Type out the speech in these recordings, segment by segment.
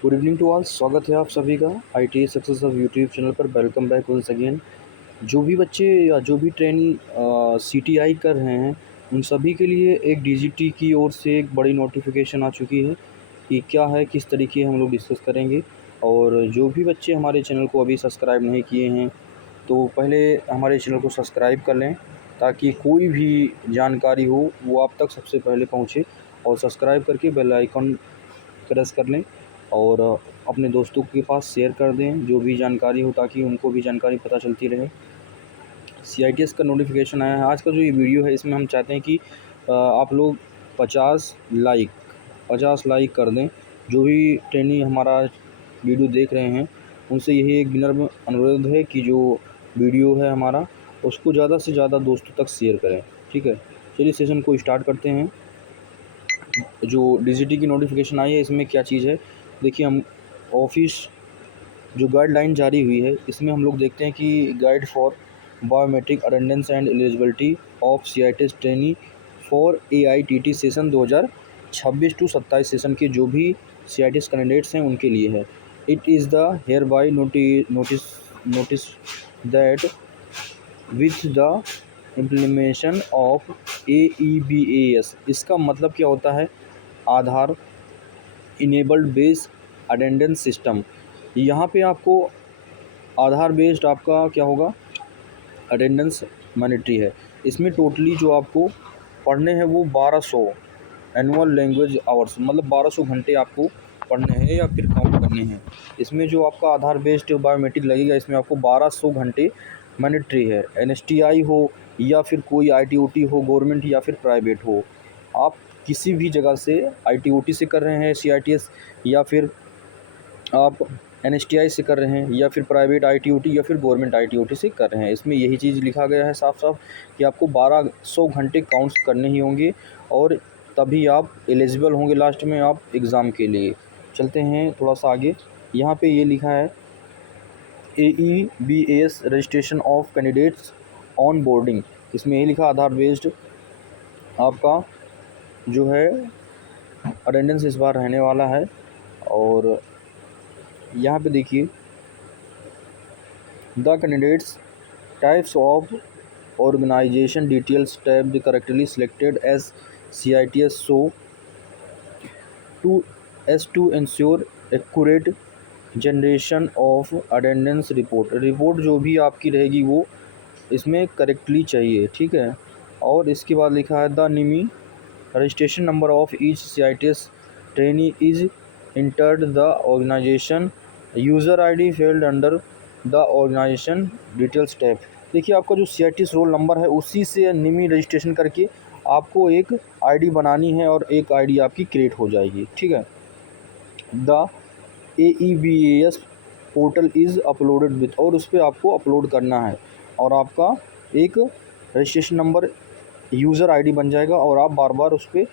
Good evening to all. स्वागत है आप सभी का I Success of YouTube channel पर। Welcome back once again. जो भी बच्चे या जो भी ट्रेनी सीटीआई कर रहे हैं उन सभी के लिए एक डीजीटी की ओर से एक बड़ी नोटिफिकेशन आ चुकी है कि क्या है, किस तरीके हम लोग डिस्कस करेंगे। और जो भी बच्चे हमारे चैनल को अभी सब्सक्राइब नहीं किए हैं तो पहले हमारे चैनल को सब्सक्राइब कर लें ताकि कोई भी जानकारी हो वो आप तक सबसे पहले पहुँचे। और सब्सक्राइब करके बेल आइकन प्रेस कर लें और अपने दोस्तों के पास शेयर कर दें जो भी जानकारी हो, ताकि उनको भी जानकारी पता चलती रहे। सीआईटीएस का नोटिफिकेशन आया है। आज का जो ये वीडियो है इसमें हम चाहते हैं कि आप लोग 50 लाइक कर दें। जो भी ट्रेनी हमारा वीडियो देख रहे हैं उनसे यही एक विनम्र अनुरोध है कि जो वीडियो है हमारा उसको ज़्यादा से ज़्यादा दोस्तों तक शेयर करें। ठीक है, चलिए सेशन को स्टार्ट करते हैं। जो डीजीटी की नोटिफिकेशन आई है इसमें क्या चीज़ है देखिए। हम ऑफिस जो गाइडलाइन जारी हुई है इसमें हम लोग देखते हैं कि guide for biometric attendance and eligibility of CITS trainee for AITT session 2026 to 27 session के जो भी सीआईटीएस कैंडिडेट्स हैं उनके लिए है। It is the hereby notice that with the implementation of AEBAS। इसका मतलब क्या होता है? Aadhaar enabled base attendance system. यहाँ पे आपको आधार बेस्ड आपका क्या होगा, अटेंडेंस मैंडेटरी है। इसमें टोटली जो आपको पढ़ने हैं वो 1200 एनुअल लैंग्वेज आवर्स, मतलब 1200 घंटे आपको पढ़ने हैं या फिर काउंट करने हैं। इसमें जो आपका आधार बेस्ड बायोमेट्रिक लगेगा इसमें आपको 1200 घंटे मैंडेटरी है। एनएसटीआई हो या फिर कोई आईटीओटी हो, गवर्नमेंट या फिर प्राइवेट हो, आप किसी भी जगह से आईटीओटी से कर रहे हैं सीआईटीएस या फिर आप एनएसटीआई से कर रहे हैं या फिर प्राइवेट आईटीओटी या फिर गवर्नमेंट आईटीओटी से कर रहे हैं, इसमें यही चीज़ लिखा गया है साफ साफ कि आपको 1200 घंटे काउंट्स करने ही होंगे और तभी आप एलिजिबल होंगे लास्ट में आप एग्ज़ाम के लिए। चलते हैं थोड़ा सा आगे। यहाँ पे ये लिखा है AEBAS registration of candidates on boarding. इसमें ये लिखा आधार बेस्ड आपका जो है अटेंडेंस इस बार रहने वाला है। और यहाँ पे देखिए the candidates types of organization details tab correctly selected as CITS so to ensure accurate generation of attendance report जो भी आपकी रहेगी वो इसमें करेक्टली चाहिए। ठीक है, और इसके बाद लिखा है the NIMI registration number of each CITS trainee is entered the organization user ID field under the organization details tab. देखिए आपका जो CITS रोल नंबर है उसी से निमी रजिस्ट्रेशन करके आपको एक ID बनानी है और एक ID आपकी क्रिएट हो जाएगी। ठीक है, the AEBAS portal is uploaded with, और उस पर आपको अपलोड करना है और आपका एक रजिस्ट्रेशन नंबर यूज़र ID बन जाएगा और आप बार बार उस पर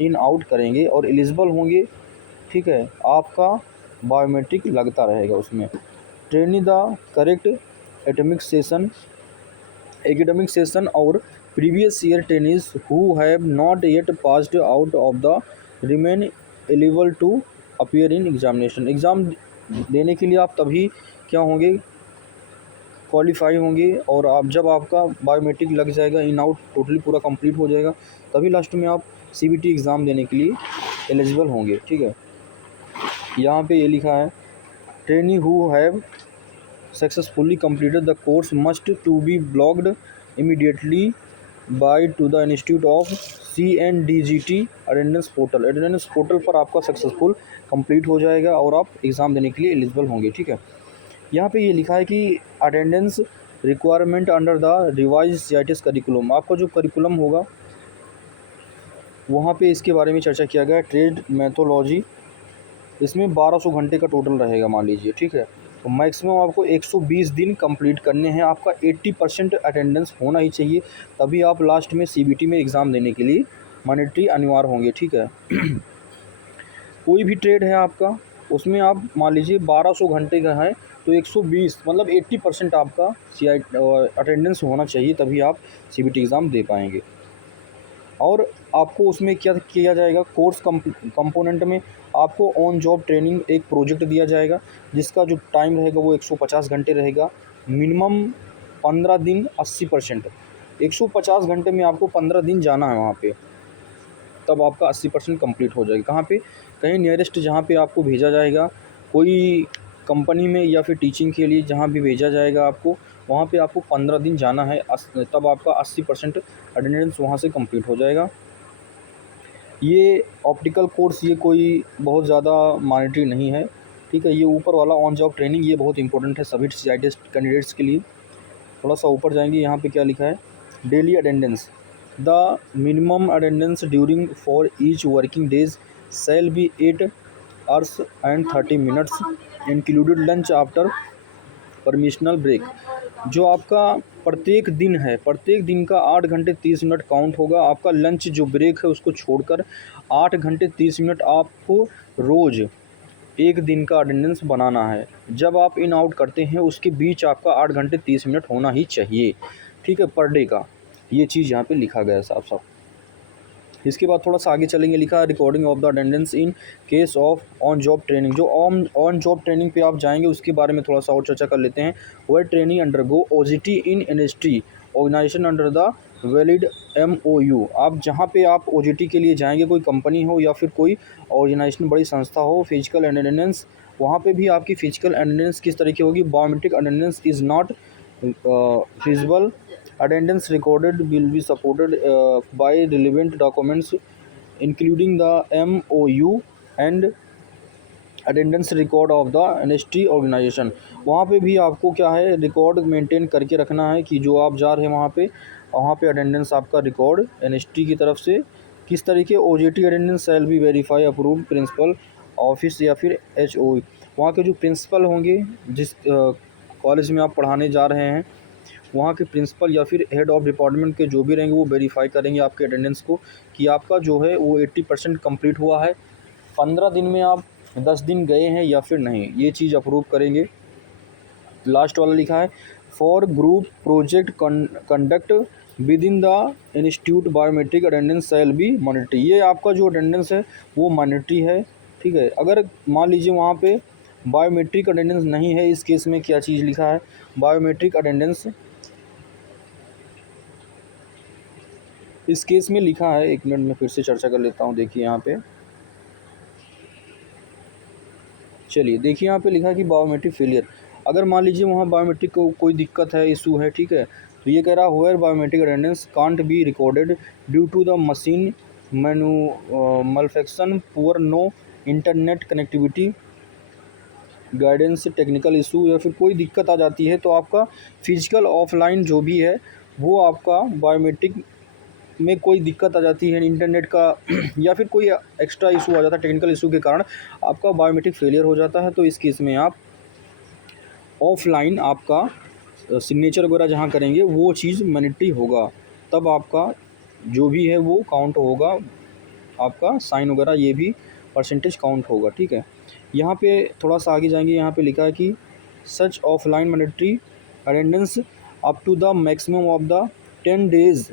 इन आउट करेंगे और एलिजिबल होंगे। ठीक है, आपका बायोमेट्रिक लगता रहेगा उसमें। Trainee the correct academic session और previous year trainees who have not yet passed out of the remain eligible to appear in examination. Exam देने के लिए आप तभी क्या होंगे, क्वालिफाई होंगे, और आप जब आपका बायोमेट्रिक लग जाएगा, इन आउट टोटली पूरा कंप्लीट हो जाएगा, तभी लास्ट में आप CBT एग्ज़ाम देने के लिए एलिजिबल होंगे। ठीक है, यहाँ पे ये लिखा है trainee who have successfully completed the course must to be blocked immediately by to the Institute of CNDGT attendance portal. Attendance portal पर आपका सक्सेसफुल कंप्लीट हो जाएगा और आप एग्ज़ाम देने के लिए एलिजिबल होंगे। ठीक है, यहाँ पे ये लिखा है कि attendance requirement under the revise CITS curriculum. आपका जो करिकुलम होगा वहाँ पे इसके बारे में चर्चा किया गया है। ट्रेड मैथोलॉजी, इसमें 1200 घंटे का टोटल रहेगा मान लीजिए। ठीक है, तो मैक्सिमम आपको 120 दिन कंप्लीट करने हैं। आपका 80% अटेंडेंस होना ही चाहिए, तभी आप लास्ट में CBT में एग्ज़ाम देने के लिए मैंडेटरी अनिवार्य होंगे। ठीक है, कोई भी ट्रेड है आपका उसमें आप मान लीजिए 1200 घंटे का है तो 120 मतलब 80% आपका अटेंडेंस होना चाहिए, तभी आप CBT एग्ज़ाम दे पाएंगे। और आपको उसमें क्या किया जाएगा, कोर्स कंपोनेंट में आपको ऑन जॉब ट्रेनिंग एक प्रोजेक्ट दिया जाएगा जिसका जो टाइम रहेगा वो 150 घंटे रहेगा, मिनिमम 15 दिन 80%। 150 घंटे में आपको 15 दिन जाना है वहाँ पे, तब आपका 80% कंप्लीट हो जाएगा। कहाँ पे, कहीं नियरेस्ट जहाँ पे आपको भेजा जाएगा, कोई कंपनी में या फिर टीचिंग के लिए जहाँ भी भेजा जाएगा आपको, वहाँ पे आपको 15 दिन जाना है, तब आपका 80% अटेंडेंस वहाँ से कंप्लीट हो जाएगा। ये ऑप्टिकल कोर्स ये कोई बहुत ज़्यादा मॉनिटरी नहीं है, ठीक है। ये ऊपर वाला ऑन जॉब ट्रेनिंग ये बहुत इंपॉर्टेंट है सभी CI कैंडिडेट्स के लिए। थोड़ा सा ऊपर जाएंगे, यहाँ पे क्या लिखा है, daily attendance, the minimum attendance during for each working days shall be 8 hours and 30 minutes included lunch after permissible break. जो आपका प्रत्येक दिन है, प्रत्येक दिन का 8 घंटे 30 मिनट काउंट होगा। आपका लंच जो ब्रेक है उसको छोड़कर 8 घंटे 30 मिनट आपको रोज़ एक दिन का अटेंडेंस बनाना है। जब आप इन आउट करते हैं उसके बीच आपका 8 घंटे 30 मिनट होना ही चाहिए, ठीक है, पर डे का। ये चीज़ यहाँ पे लिखा गया है साफ साफ। इसके बाद थोड़ा सा आगे चलेंगे, लिखा है recording of the attendance in case of on job training. जो ऑन जॉब ट्रेनिंग पे आप जाएंगे उसके बारे में थोड़ा सा और चर्चा कर लेते हैं। Where training undergo OJT in industry organization under the valid MOU। आप जहाँ पे आप OJT के लिए जाएंगे, कोई कंपनी हो या फिर कोई ऑर्गेनाइजेशन बड़ी संस्था हो, फिजिकल अटेंडेंस, वहाँ पे भी आपकी फिजिकल अटेंडेंस किस तरह की होगी, biometric attendance is not feasible. Attendance recorded will be supported by relevant documents including the MOU and attendance record of the industry organization. वहाँ पे भी आपको क्या है, रिकॉर्ड मेंटेन करके रखना है कि जो आप जा रहे हैं वहाँ पे अटेंडेंस आपका रिकॉर्ड इंडस्ट्री की तरफ से किस तरीके। OJT attendance shall be verify approve principal office या फिर HOE। वहाँ के जो प्रिंसिपल होंगे, जिस कॉलेज में आप पढ़ाने जा रहे हैं, वहाँ के प्रिंसिपल या फिर हेड ऑफ डिपार्टमेंट के जो भी रहेंगे वो वेरीफाई करेंगे आपके अटेंडेंस को कि आपका जो है वो 80% कंप्लीट हुआ है, 15 दिन में आप 10 दिन गए हैं या फिर नहीं, ये चीज़ अप्रूव करेंगे। लास्ट वाला लिखा है for group project conduct with in the institute biometric attendance shall B monetary. ये आपका जो अटेंडेंस है वो मॉनिटरी है, ठीक है। अगर मान लीजिए वहाँ पे बायोमेट्रिक अटेंडेंस नहीं है, इस केस में क्या चीज़ लिखा है, बायोमेट्रिक अटेंडेंस इस केस में लिखा है, एक मिनट में फिर से चर्चा कर लेता हूँ। देखिए यहाँ पे, चलिए देखिए यहाँ पे लिखा है कि बायोमेट्रिक फेलियर। अगर मान लीजिए वहाँ बायोमेट्रिक को कोई दिक्कत है, इशू है, ठीक है, तो ये कह रहा है where biometric attendance can't be recorded due to the machine manufacturing poor no internet connectivity guidance technical issue, या फिर कोई दिक्कत आ जाती है तो आपका फिजिकल ऑफलाइन जो भी है वो आपका बायोमेट्रिक में कोई दिक्कत आ जाती है इंटरनेट का या फिर कोई एक्स्ट्रा इशू आ जाता है, टेक्निकल इशू के कारण आपका बायोमेट्रिक फेलियर हो जाता है, तो इस केस में आप ऑफलाइन आपका सिग्नेचर वगैरह जहाँ करेंगे वो चीज़ मैंडेटरी होगा, तब आपका जो भी है वो काउंट होगा, आपका साइन वगैरह ये भी परसेंटेज काउंट होगा, ठीक है। यहाँ पे थोड़ा सा आगे जाएंगे, यहाँ पे लिखा है कि such offline mandatory attendance up to the maximum of the 10 days,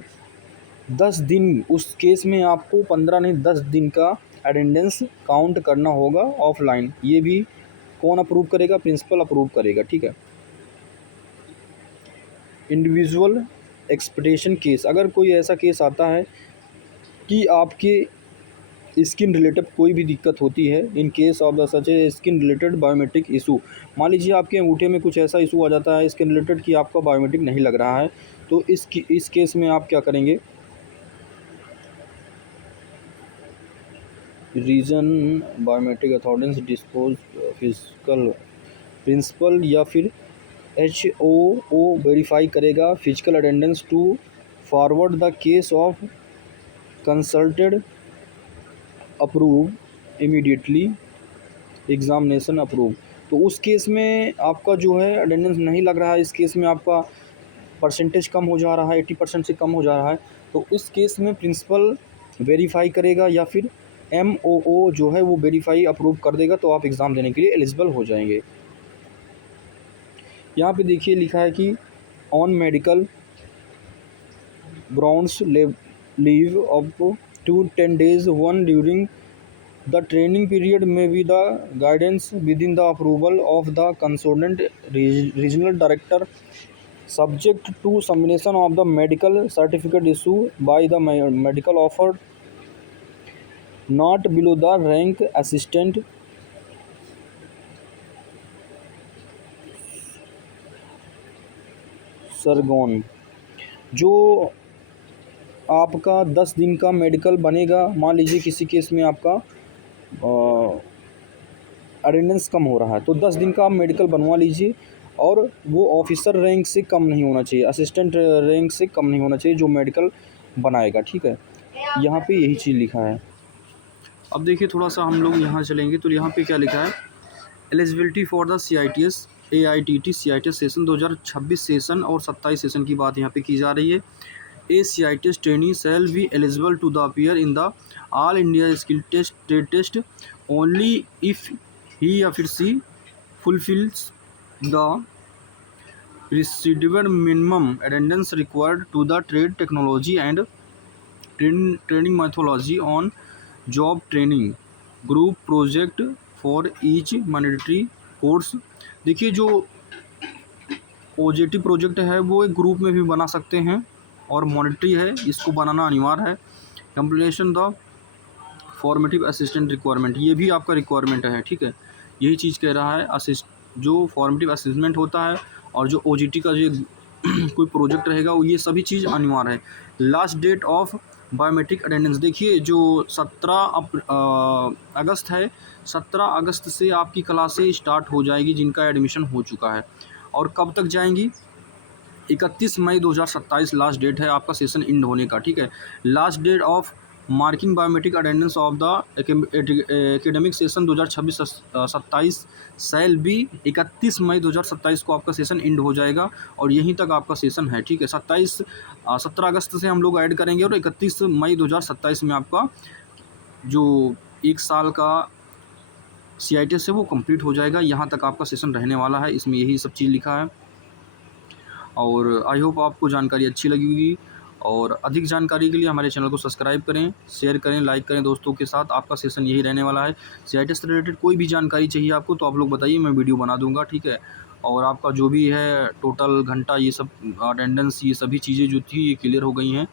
10 दिन, उस केस में आपको 15 नहीं 10 दिन का अटेंडेंस काउंट करना होगा ऑफलाइन। ये भी कौन अप्रूव करेगा, प्रिंसिपल अप्रूव करेगा, ठीक है। इंडिविजुअल एक्सपेक्टेशन केस, अगर कोई ऐसा केस आता है कि आपके स्किन रिलेटेड कोई भी दिक्कत होती है, in case of the such A skin related biometric issue, मान लीजिए आपके अंगूठे में कुछ ऐसा इशू आ जाता है स्किन रिलेटेड कि आपका बायोमेट्रिक नहीं लग रहा है, तो इस केस में आप क्या करेंगे, reason biometric authorities dispose physical principal या फिर HOO वेरीफाई करेगा physical attendance to forward the case of consulted approve immediately examination approve. तो उस केस में आपका जो है अटेंडेंस नहीं लग रहा है, इस केस में आपका परसेंटेज कम हो जा रहा है, 80% से कम हो जा रहा है, तो इस केस में प्रिंसिपल वेरीफाई करेगा या फिर MOO जो है वो वेरीफाई अप्रूव कर देगा, तो आप एग्ज़ाम देने के लिए एलिजिबल हो जाएंगे। यहाँ पे देखिए लिखा है कि on medical grounds leave up to 10 days. One during the training period may be the guidance within the approval of the concerned regional director, subject to submission of the medical certificate issued by the medical offer not below the rank assistant सरगोन। जो आपका 10 दिन का medical बनेगा, मान लीजिए किसी case में आपका अटेंडेंस कम हो रहा है तो 10 दिन का आप मेडिकल बनवा लीजिए, और वो ऑफिसर रैंक से कम नहीं होना चाहिए, असिस्टेंट रैंक से कम नहीं होना चाहिए जो मेडिकल बनाएगा। ठीक है, यहाँ पे यही चीज़ लिखा है। अब देखिए थोड़ा सा हम लोग यहाँ चलेंगे तो यहाँ पे क्या लिखा है, eligibility for the CITS AITT CITS session 2026 session और 27 सेशन की बात यहाँ पे की जा रही है। A CITS trainee shall be eligible to the appear in the all India skill test trade test only if he या फिर सी fulfills the preceded minimum attendance required to the trade technology and training methodology on job training group project for each mandatory course। देखिए जो OJT project है वो एक group में भी बना सकते हैं और मॉनिटरी है, इसको बनाना अनिवार्य है। Completion the formative assistant requirement, ये भी आपका रिक्वायरमेंट है। ठीक है, यही चीज़ कह रहा है, जो फॉर्मेटिव असेसमेंट होता है और जो OJT का जो कोई प्रोजेक्ट रहेगा वो ये सभी चीज़ अनिवार्य है। Last date of biometric attendance, देखिए जो 17 अगस्त है, 17 अगस्त से आपकी क्लासें स्टार्ट हो जाएगी जिनका एडमिशन हो चुका है, और कब तक जाएंगी, 31 मई 2027 लास्ट डेट है आपका सेशन एंड होने का। ठीक है, last date of marking biometric attendance of the academic session 2026-27 shall be 31 May 2027 को आपका सेशन एंड हो जाएगा और यहीं तक आपका सेशन है। ठीक है, 17 अगस्त से हम लोग ऐड करेंगे और 31 मई 2027 में आपका जो 1 साल का CITS है वो कंप्लीट हो जाएगा। यहाँ तक आपका सेशन रहने वाला है, इसमें यही सब चीज़ लिखा है। और आई होप आपको जानकारी अच्छी लगी होगी, और अधिक जानकारी के लिए हमारे चैनल को सब्सक्राइब करें, शेयर करें, लाइक करें दोस्तों के साथ। आपका सेशन यही रहने वाला है। CITS से रिलेटेड कोई भी जानकारी चाहिए आपको तो आप लोग बताइए, मैं वीडियो बना दूंगा। ठीक है, और आपका जो भी है टोटल घंटा, ये सब अटेंडेंस, ये सभी चीज़ें जो थी ये क्लियर हो गई हैं।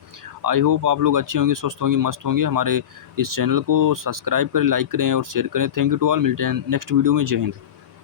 आई होप आप लोग अच्छे होंगे, स्वस्थ होंगे, मस्त होंगे। हमारे इस चैनल को सब्सक्राइब करें, लाइक करें और शेयर करें। थैंक यू टू ऑल, मिलते हैं नेक्स्ट वीडियो में। जय हिंद।